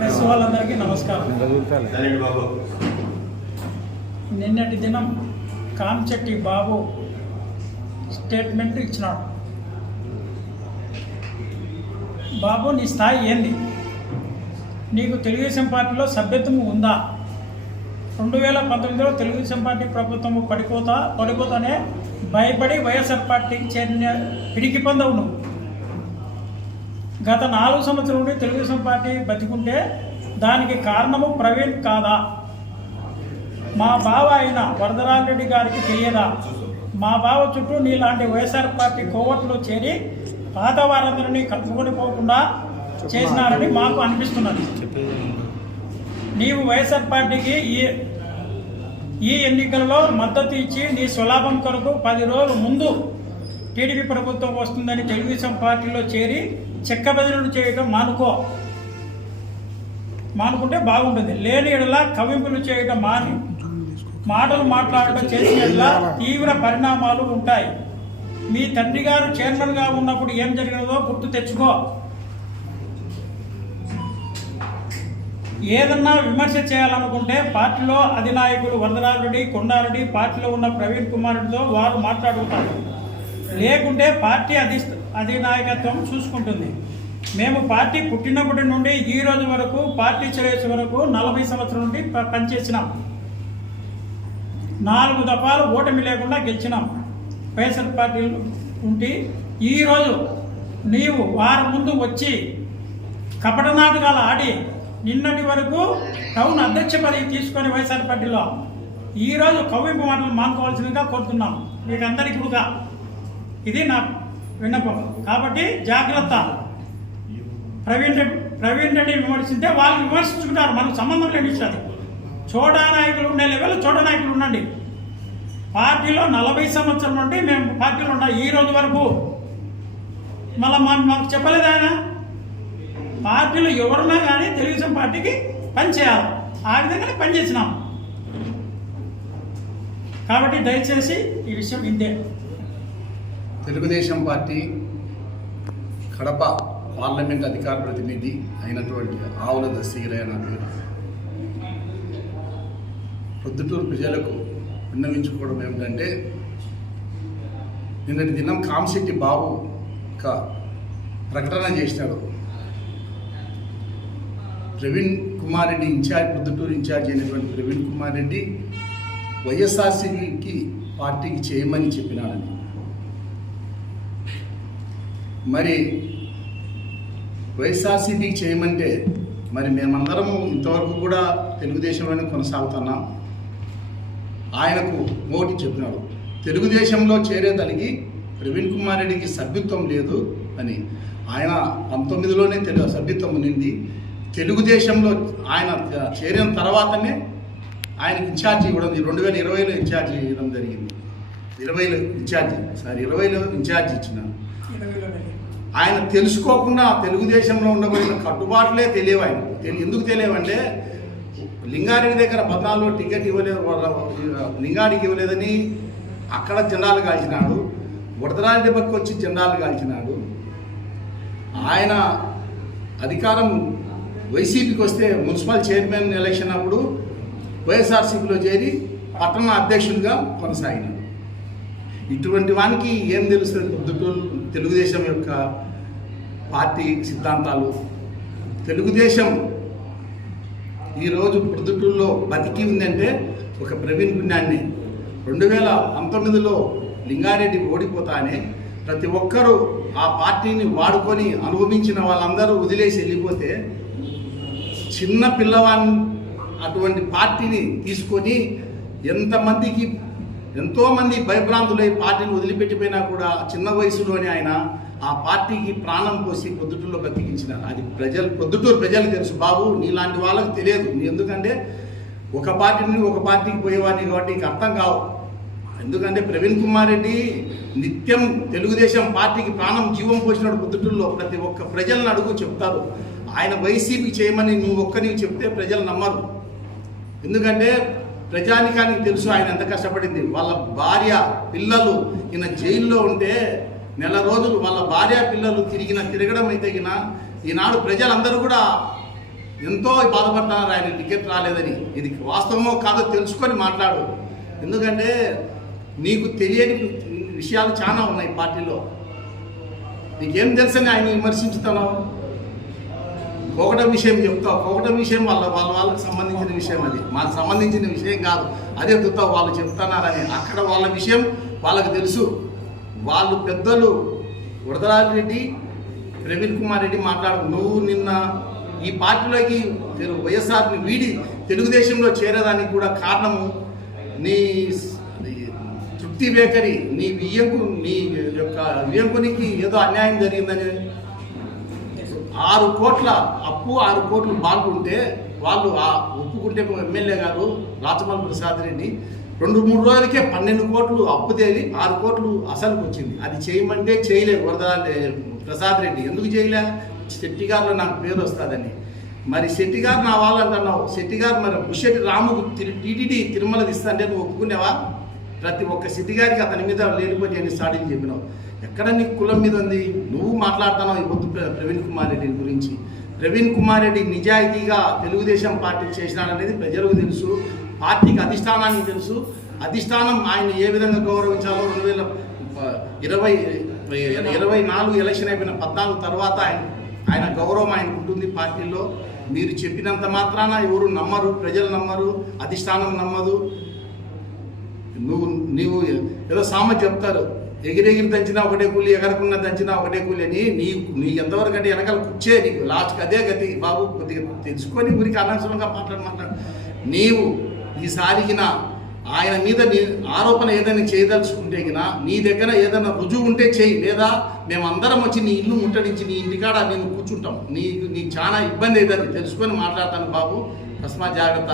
వాళ్ళందరికీ నమస్కారం. నిన్నటి దినం కాంచెట్టి బాబు స్టేట్మెంట్ ఇచ్చినాడు. బాబు నీ స్థాయి ఏంది? నీకు తెలుగుదేశం పార్టీలో సభ్యత్వం ఉందా? రెండు వేల పంతొమ్మిదిలో తెలుగుదేశం పార్టీ ప్రభుత్వం పడిపోతా పడిపోతానే భయపడి వైఎస్ఆర్ పార్టీకి చేరిన పిడికి పొందవు నువ్వు. గత నాలుగు సంవత్సరం నుండి తెలుగుదేశం పార్టీ బతికుంటే దానికి కారణము ప్రవీణ్ కాదా? మా బావ అయిన వరదరాజరెడ్డి గారికి తెలియదా? మా బావ చుట్టూ నీలాంటి వైఎస్ఆర్ పార్టీ కోవట్లు చేరి పాత వారందరినీ కలుపుకొని పోకుండా చేసినారని మాకు అనిపిస్తున్నది. నీవు వైఎస్ఆర్ పార్టీకి ఈ ఈ ఎన్నికలలో మద్దతు ఇచ్చి నీ స్వలాభం కొరకు పది రోజుల ముందు టీడీపీ ప్రభుత్వం వస్తుందని తెలుగుదేశం పార్టీలో చేరి చెక్క బదిలీలు చేయడం మానుకో. మానుకుంటే బాగుంటుంది. లేని ఎడలా కవింపులు చేయడం మాని మాటలు మాట్లాడడం చేసిన తీవ్ర పరిణామాలు ఉంటాయి. మీ తండ్రి గారు చైర్మన్గా ఉన్నప్పుడు ఏం జరిగినదో గుర్తు తెచ్చుకో. ఏదన్నా విమర్శ చేయాలనుకుంటే పార్టీలో అధినాయకులు వరదరాజుడి కొండారెడ్డి పార్టీలో ఉన్న ప్రవీణ్ కుమార్ రెడ్డితో వారు మాట్లాడుకుంటారు. లేకుంటే పార్టీ అధి అధినాయకత్వం చూసుకుంటుంది. మేము పార్టీ పుట్టినప్పటి నుండి ఈ రోజు వరకు పార్టీ చేసే వరకు నలభై సంవత్సరం నుండి ప- పనిచేసినాం. నాలుగు దఫాలు ఓటమి లేకుండా గెలిచినాం. వైఎస్ఆర్ పార్టీలు ఉంటే ఈరోజు నీవు వారం ముందు వచ్చి కపట నాటకాలు ఆడి నిన్నటి వరకు టౌన్ అధ్యక్ష పదవి తీసుకొని వైఎస్ఆర్ పార్టీలో ఈరోజు కవ్వింపు మాటలు మానుకోవాల్సిందిగా కోరుతున్నాం. మీకు అందరికీ కూడా ఇది నా విన్నపం. కాబట్టి జాగ్రత్త. ప్రవీణ్ రెడ్డి ప్రవీణ్ రెడ్డి విమర్శిస్తే వాళ్ళు విమర్శించుకుంటారు. మనకు సంబంధం లేని విషయం అది. చోటా నాయకులు ఉండే లెవెల్ చోటా నాయకులు ఉండండి. పార్టీలో నలభై సంవత్సరం నుండి మేము పార్టీలో ఉన్నాం ఈ రోజు వరకు మళ్ళీ మాకు చెప్పలేదు ఆయన? పార్టీలో ఎవరున్నా కానీ తెలుగుదేశం పార్టీకి పనిచేయాలి ఆ విధంగానే పనిచేసినాం కాబట్టి దయచేసి ఈ విషయం ఇంతే తెలుగుదేశం పార్టీ కడప పార్లమెంట్ అధికార ప్రతినిధి అయినటువంటి ఆవుల దశీరయ్య నా పేరు. ప్రొద్దుటూరు ప్రజలకు విన్నవించుకోవడం ఏమిటంటే నిన్నటి దినం కామశెట్టి బాబు ఒక ప్రకటన చేసినాడు Praveen Kumar Reddy in charge Proddatur in charge అయినటువంటి ప్రవీణ్ కుమార్ రెడ్డి వైఎస్ఆర్సీకి పార్టీకి చేయమని చెప్పినాడని. మరి వైఎస్ఆర్సీపీ చేయమంటే మరి మేమందరం ఇంతవరకు కూడా తెలుగుదేశంలోనే కొనసాగుతున్నాం. ఆయనకు ఓటు చెప్పినాడు. తెలుగుదేశంలో చేరేదానికి ప్రవీణ్ కుమార్ రెడ్డికి సభ్యత్వం లేదు అని. ఆయన పంతొమ్మిదిలోనే తెలుగు సభ్యత్వం ఉన్నింది తెలుగుదేశంలో ఆయన చేరిన తర్వాతనే ఆయన ఇన్ఛార్జ్ ఇవ్వడం రెండు వేల ఇరవైలో ఇన్ఛార్జ్ ఇవ్వడం జరిగింది. ఇరవైలో ఇన్ఛార్జ్ సారీ ఇరవైలో ఇన్ఛార్జ్ ఇచ్చినాను ఆయన తెలుసుకోకుండా తెలుగుదేశంలో ఉండబడిన కట్టుబాట్లే తెలియవు ఆయన ఎందుకు తెలియవంటే లింగారెడ్డి దగ్గర పద్నాలుగులో టికెట్ ఇవ్వలేదు వాళ్ళ లింగాడికి ఇవ్వలేదని అక్కడ జెండాలు కాల్చినాడు వరదరాజరెడ్డి పక్క వచ్చి జెండాలు కాల్చినాడు. ఆయన అధికారం వైసీపీకి వస్తే మున్సిపల్ చైర్మన్ ఎలక్షన్ అప్పుడు వైఎస్ఆర్సీపీలో చేరి పట్టణ అధ్యక్షుడిగా కొనసాగినాడు. ఇటువంటి వానికి ఏం తెలుస్తుంది? పొద్దుటూరు తెలుగుదేశం యొక్క పార్టీ సిద్ధాంతాలు. తెలుగుదేశం ఈరోజు పొద్దుటూరులో బతికి ఉందంటే ఒక ప్రవీణ్ పుణ్యాన్ని. రెండు వేల పంతొమ్మిదిలో లింగారెడ్డి ఓడిపోతానే ప్రతి ఒక్కరూ ఆ పార్టీని వాడుకొని అనుభవించిన వాళ్ళందరూ వదిలేసి వెళ్ళిపోతే చిన్న పిల్లవాడిని అటువంటి పార్టీని తీసుకొని ఎంతమందికి ఎంతోమంది భయభ్రాంతులై పార్టీని వదిలిపెట్టిపోయినా కూడా చిన్న వయసులోనే ఆయన ఆ పార్టీకి ప్రాణం పోసి పొద్దుటూరులో బతికించినారు. అది ప్రజలు పొద్దుటూరు ప్రజలకు తెలుసు. బాబు నీలాంటి వాళ్ళకి తెలియదు. ఎందుకంటే ఒక పార్టీ నుండి ఒక పార్టీకి పోయేవాడిని కాబట్టి నీకు అర్థం కావు. ఎందుకంటే ప్రవీణ్ కుమార్ రెడ్డి నిత్యం తెలుగుదేశం పార్టీకి ప్రాణం జీవం పోసినాడు పొద్దుటూరులో. ప్రతి ఒక్క ప్రజలను అడుగు చెప్తారు. ఆయన వైసీపీ చేయమని నువ్వు ఒక్క నీవు చెప్తే ప్రజలు నమ్మరు. ఎందుకంటే ప్రజానికానికి తెలుసు ఆయన ఎంత కష్టపడింది. వాళ్ళ భార్య పిల్లలు ఈయన జైల్లో ఉంటే నెల రోజులు వాళ్ళ భార్య పిల్లలు తిరిగిన తిరగడం అయితే గిన ఈనాడు ప్రజలందరూ కూడా ఎంతో బాధపడుతున్నారు. ఆయన టికెట్ రాలేదని. ఇది వాస్తవమో కాదో తెలుసుకొని మాట్లాడు. ఎందుకంటే నీకు తెలియని విషయాలు చాలా ఉన్నాయి పార్టీలో. నీకేం తెలుసని ఆయన విమర్శించుతున్నావు? ఒకటో విషయం చెప్తావు ఒకటో విషయం వాళ్ళ వాళ్ళ వాళ్ళకి సంబంధించిన విషయం అది. మాకు సంబంధించిన విషయం కాదు. అదే చెప్తావు వాళ్ళు చెప్తున్నారని. అక్కడ వాళ్ళ విషయం వాళ్ళకి తెలుసు. వాళ్ళు పెద్దలు వరదరాజు రెడ్డి ప్రవీణ్ కుమార్ రెడ్డి మాట్లాడు. నువ్వు నిన్న ఈ పార్టీలోకి తెలు- వైఎస్ఆర్ని వీడి తెలుగుదేశంలో చేరేదానికి కూడా కారణము నీ నీ తృప్తి బేకరీ నీ వియ్యంకు నీ యొక్క వియ్యంకునికి ఏదో అన్యాయం జరిగిందని ఆరు కోట్ల అప్పు ఆరు కోట్లు బాగుంటే వాళ్ళు ఆ ఒప్పుకుంటే ఎమ్మెల్యే గారు రాచమల్ ప్రసాద్ రెడ్డి రెండు మూడు రోజులకే పన్నెండు కోట్లు అప్పు తేలి ఆరు కోట్లు అసలుకు వచ్చింది. అది చేయమంటే చేయలేదు. వరద ప్రసాద్ రెడ్డి ఎందుకు చేయలే? శెట్టి గారిలో నాకు పేరు వస్తుందని. మరి శెట్టి గారు నా వాళ్ళు అంటున్నావు. శెట్టి గారు మరి బుషెట్టి రాముకు టీటీడీ తిరుమల ఇస్తాంటే నువ్వు ఒప్పుకునేవా ప్రతి ఒక్క సిటీ గారికి అతని మీద లేనిపోయి అని స్టార్టింగ్ చెప్పినావు. ఎక్కడ నీకు కులం మీద ఉంది? నువ్వు మాట్లాడుతున్నావు ఈ పొద్దు ప్ర- ప్రవీణ్ కుమార్ రెడ్డి గురించి. ప్రవీణ్ కుమార్ రెడ్డి నిజాయితీగా తెలుగుదేశం పార్టీ చేసినాడనేది ప్రజలకు తెలుసు పార్టీకి అధిష్టానానికి తెలుసు. అధిష్టానం ఆయన ఏ విధంగా గౌరవించాలో రెండు వేల ఇరవై ఇరవై నాలుగు ఎలక్షన్ అయిపోయిన పద్నాలుగు తర్వాత ఆయన ఆయన గౌరవం ఆయనకు ఉంటుంది పార్టీలో. మీరు చెప్పినంత మాత్రాన ఎవరు నమ్మరు ప్రజలు నమ్మరు అధిష్టానం నమ్మదు. నీవు ఏదో సామెత చెప్తారు. ఎగిరెగిరి దంచినా ఒకటే కూలి ఎగరకున్న దంచినా ఒకటే కూలి అని నీ నీ ఎంతవరకు అంటే వెనకాల కూర్చే నీకు. లాస్ట్కి అదే గతి. బాబు కొద్దిగా తెలుసుకొని ఊరికి అనవసరంగా మాట్లాడు మాట్లాడు. నీవు ఈసారికిన ఆయన మీద నీ ఆరోపణ ఏదైనా చేయదలుచుకుంటే గినా నీ దగ్గర ఏదైనా రుజువు ఉంటే చేయి. లేదా మేమందరం వచ్చి నీ ఇల్లు ముట్టడించి నీ ఇంటికాడ నేను కూర్చుంటాం. నీకు నీకు చాలా ఇబ్బంది అవుతుంది. తెలుసుకొని మాట్లాడతాను బాబు. తస్మా జాగ్రత్త.